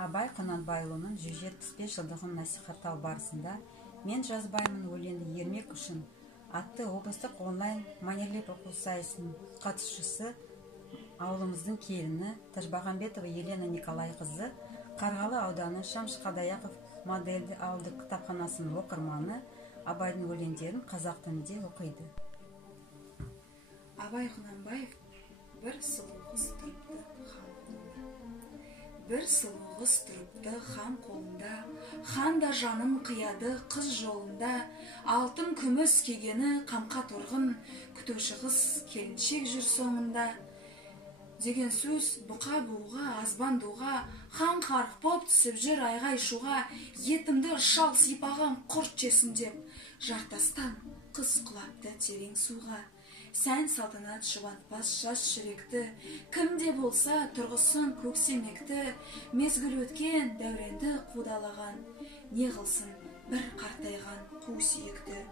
Абай Құнанбайұлының 175 жылдығын насихаттау барысында «Мен жазбаймын өлеңді ермек үшін» атты облыстық онлайн мәнерлеп оқу сайысының қатысушысы ауылымыздың келіні Тажбағамбетова Елена Николайқызы, Қарғалы ауданы Шамшықадаяқов модельді ауылдық кітапханасының оқырманы Абайдың өлеңдерін қазақ тілінде оқиды. Абай Құнанбаев бір сұлу қыз тұрыпты хан қолында. Бір сұлу қыз тұрыпты хан қолында, хан да жанын қияды қыз жолында. Алтын күміс кигені қамқа торғын, күтуші қыз келіншек жүр соңында. Деген сөз бұқа буға, азбан дуға, хан қарқ боп түсіп жүр айғай шуға. Етімді шал сипаған құрт жесін деп, жартастан қыз құлапты терең суға. Сән салтанат жұбантпас жас жүректі, кімде болса тұрғысын көксемекті. Мезгіл өткен дәуренді қудалаған, не қылсын бір қартайған қу сүйекті.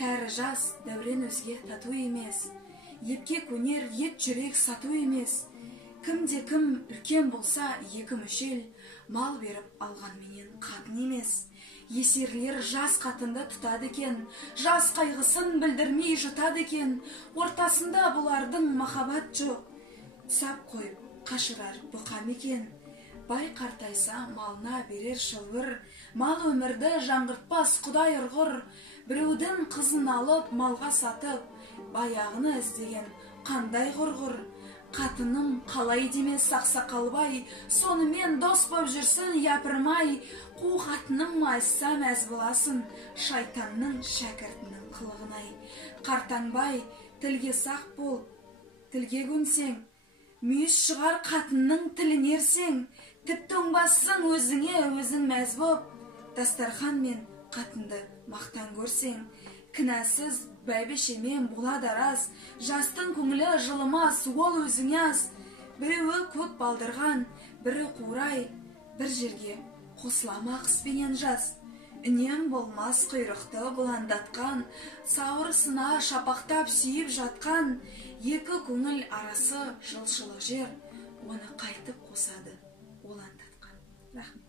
Кәрі жас дәурен өзге тату емес, епке көнер ет жүрек сату емес. Кімде кім үлкен болса екі мүшел, мал беріп алған менен қатын емес. Есерлер жас қатынды тұтады екен, жас қайғысын білдірмей жұтады екен. Ортасында бұлардың махаббат жоқ, сап қойып қашырар бұқам екен. Бай қартайса малына берер шылбыр, мал өмірді жаңғыртпас құдай ұрғыр. Біреудің қызын алып малға сатып, баяғыны іздеген қандай құрғыр. Қатыным қалай демес сақсақалбай, сонымен дос боп жүрсін япырмай. Қу қатыным айтса мәз боласың, шайтанның шәкіртінің қылығынай. Қартаңбай, тілге сақ бол, тілге көнсең, мүйіз шығар қатынның тілін ерсең. Тіпті оңбассың өзіңе өзің мәз боп, дастархан мен қатынды мақтан көрсең. Кінәсіз бәйбішемен болады араз, жастың көңілі жылымас, ол өзің аз. Біреуі көк балдырған, бірі қурай, бір жерге қосылама қыспенен жас. Үнем болмас құйрықты бұландатқан, сауырысына шапақтап сүйіп жатқан. Екі көңіл арасы жылшылық жер, оны қайтып қосады оландатқан. Рахмет.